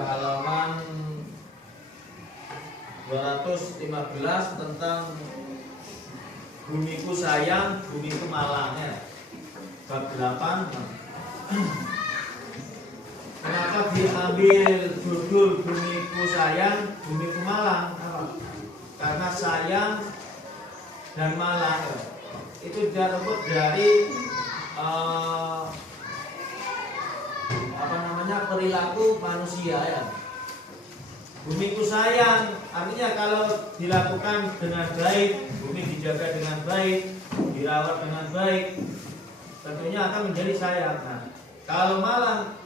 pada halaman 215 tentang bumiku sayang, bumiku malang ya. Bab 8. Kenapa diambil judul bumiku sayang, bumiku malang? Karena sayang dan malang itu direbut dari perilaku manusia ya. Bumiku sayang artinya kalau dilakukan dengan baik, bumi dijaga dengan baik, dirawat dengan baik, tentunya akan menjadi sayang. Nah, kalau malang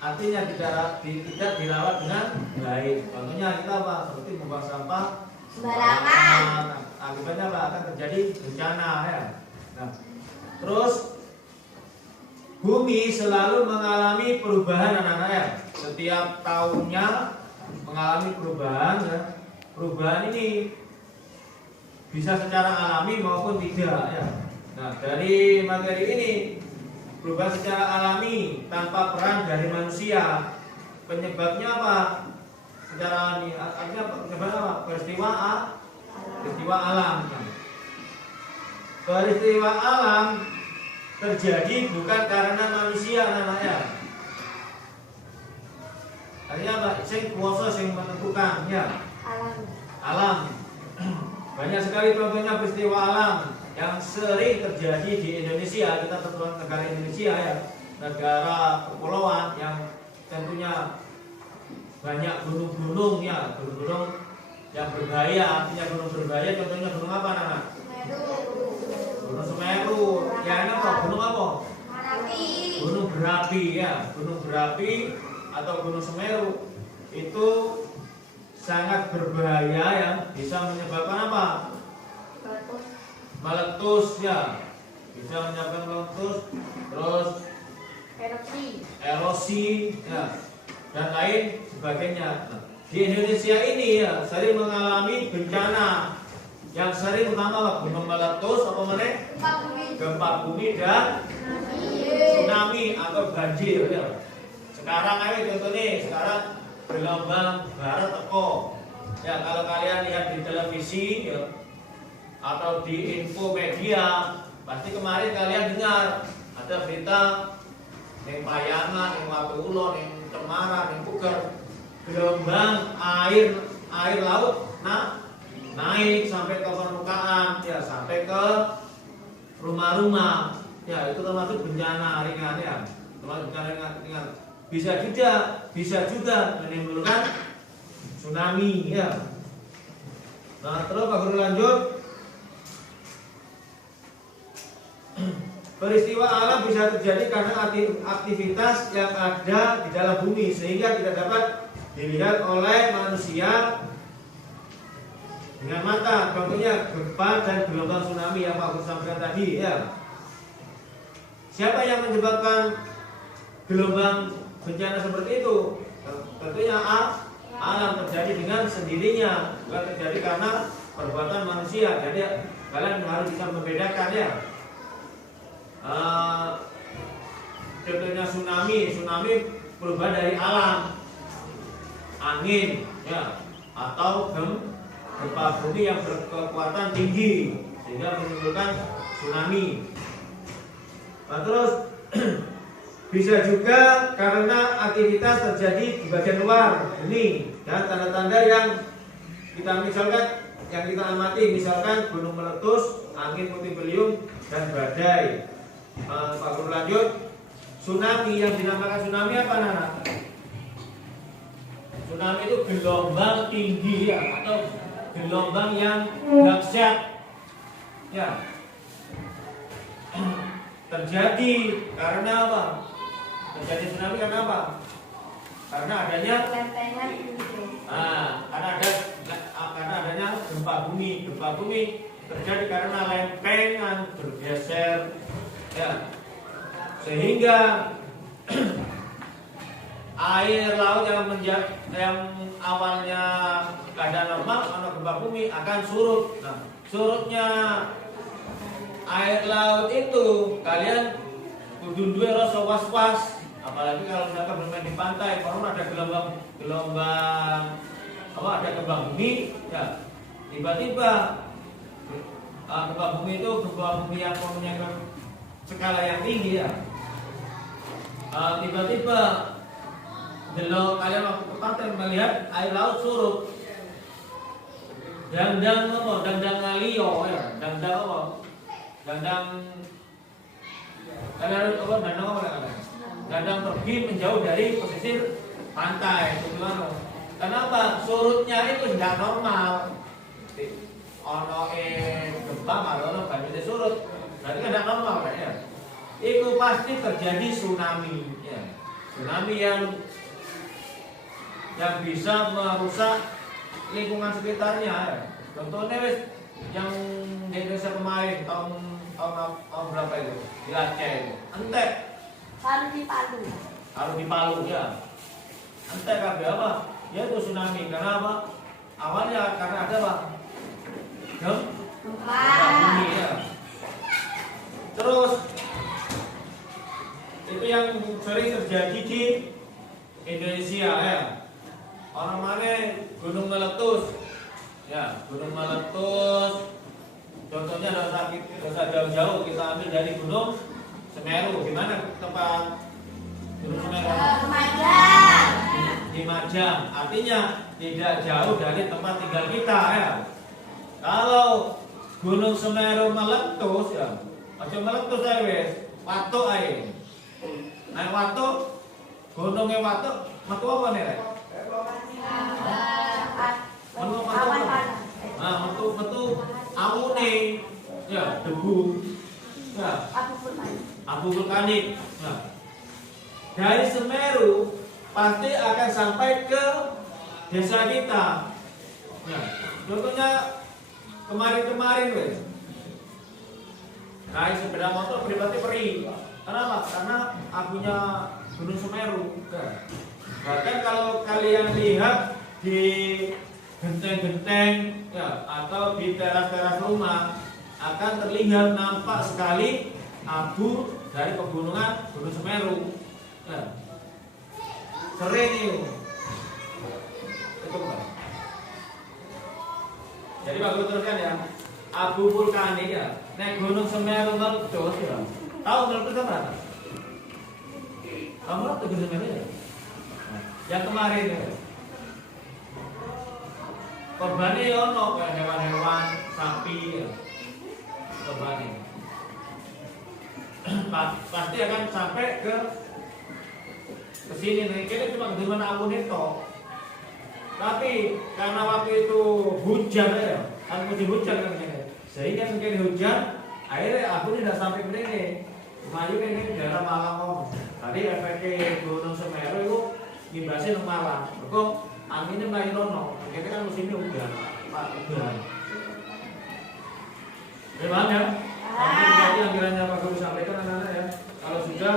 artinya tidak dirawat dengan baik. Contohnya kita apa? Seperti membuang sampah sembarangan. Akibatnya apa? Akan terjadi bencana ya. Nah, terus bumi selalu mengalami perubahan anak-anak ya. Setiap tahunnya mengalami perubahan ya. Perubahan ini bisa secara alami maupun tidak ya. Nah, dari materi ini perubahan secara alami tanpa peran dari manusia. Penyebabnya apa? Secara alami artinya penyebabnya apa? Peristiwa alam. Peristiwa alam terjadi bukan karena manusia namanya. Artinya apa? Sing kuasa sing menentukan ya. Alam. Banyak sekali contohnya peristiwa alam yang sering terjadi di Indonesia. Kita terutama negara Indonesia ya, negara kepulauan yang tentunya banyak gunung-gunung ya, gunung-gunung yang berbahaya. Artinya gunung berbahaya contohnya gunung apa anak? Gunung Semeru. Ya ini apa? Gunung apa? Gunung berapi ya. Gunung berapi atau gunung Semeru itu sangat berbahaya ya, bisa menyebabkan apa? Meletus ya, bisa menyebabkan meletus, terus erosi ya, dan lain sebagainya. Nah, di Indonesia ini ya sering mengalami bencana yang sering pertama gunung meletus apa mana? Gempa bumi dan tsunami atau banjir ya. Sekarang ayo contoh nih, sekarang gelombang barat teko. Ya kalau kalian lihat di televisi ya, atau di info media, pasti kemarin kalian dengar ada berita yang Payangan, yang Watulo, yang Cemara, yang Puger, gelombang air laut naik sampai ke permukaan, ya sampai ke rumah-rumah. Ya itu termasuk bencana ringan ya, termasuk bencana ringan. Bisa juga menimbulkan tsunami ya. Nah, terus Pak Guru lanjut. Peristiwa alam bisa terjadi karena aktivitas yang ada di dalam bumi sehingga tidak dapat dilihat oleh manusia dengan mata. Contohnya gempa dan gelombang tsunami yang Pak Guru sampaikan tadi ya. Siapa yang menyebabkan gelombang bencana seperti itu? Tentunya alam terjadi dengan sendirinya, bukan terjadi karena perbuatan manusia. Jadi kalian harus bisa membedakan ya. Contohnya tsunami perubahan dari alam, angin ya, atau gempa bumi yang berkekuatan tinggi sehingga menimbulkan tsunami. Nah, terus bisa juga karena aktivitas terjadi di bagian luar ini dan tanda-tanda yang kita amati, misalkan gunung meletus, angin puting beliung dan badai. Pak Guru lanjut. Tsunami yang dinamakan tsunami apa Nana? Tsunami itu gelombang tinggi ya, atau gelombang yang dahsyat ya. Terjadi karena apa? Terjadi tsunami karena apa? Karena adanya karena adanya gempa bumi. Gempa bumi terjadi karena lempengan bergeser ya. Sehingga air laut yang awalnya keadaan normal karena gempa bumi akan surut. Nah, surutnya air laut itu kalian kudu duwe rasa was-was Apalagi kalau misalkan bermain di pantai, baru ada gelombang apa, ada gempa bumi, ya tiba-tiba gempa bumi itu gempa bumi yang mempunyai skala yang tinggi ya. Tiba-tiba kalian waktu ke pantai melihat air laut surut. Dandang apa? Dandang ngalio ya. Dandang apa? Dandang kalian apa? Dandang apa kalian? Dandang pergi menjauh dari pesisir pantai. Bagaimana? Kenapa? Surutnya itu tidak normal. Ono gempa malah banjir surut. Berarti kan tidak normal kan ya? Itu pasti terjadi tsunami ya. Tsunami yang bisa merusak lingkungan sekitarnya ya. Contohnya wis yang di Indonesia kemarin tahun berapa itu di Aceh itu entek harus di Palu ya, entek kabeh apa ya, itu tsunami. Karena apa? Awalnya karena ada apa, gempa bumi ya. Terus itu yang sering terjadi di Indonesia ya. Orang mana gunung meletus, ya gunung meletus. Contohnya dosa jauh-jauh kita ambil dari gunung Semeru. Di mana tempat gunung Semeru? Di Majang. Artinya tidak jauh dari tempat tinggal kita ya. Kalau gunung Semeru meletus ya, macam meletus ya wes, watuk air. Nah watuk, gunungnya watuk, metu apa nih? Metu amune ya, debu ya, abu vulkanik. Nah, dari Semeru pasti akan sampai ke desa kita. Nah, contohnya kemarin wes, naik sepeda motor pribadi perih. Kenapa? Karena abunya Gunung Semeru. Bahkan kalau kalian lihat di genteng-genteng ya, atau di teras-teras rumah akan terlihat nampak sekali abu dari pegunungan Gunung Semeru. Ya. Sering itu. Jadi bagus teruskan ya. Abu vulkanik ya. Nek Gunung Semeru meletus ya. Tahu meletus apa? Kamu tuh Gunung Semeru ya? Yang kemarin ya. Korbannya ono kayak hewan-hewan, sapi ya. Korbannya pasti akan sampai ke sini nih. Kita cuma di mana abu neto. Tapi karena waktu itu hujan ya, kan musim hujan kan ini. Sehingga mungkin hujan, akhirnya abu ini tidak sampai ke sini. Maju kan ini daerah Malang kok. Tadi efeknya Gunung Semeru itu imbasnya ke Malang. Kok anginnya mulai rono. Kita kan musimnya udah Pak udah. Bagaimana ya? Nanti yang kiranya Pak Guru sampaikan anak-anak ya. Kalau sudah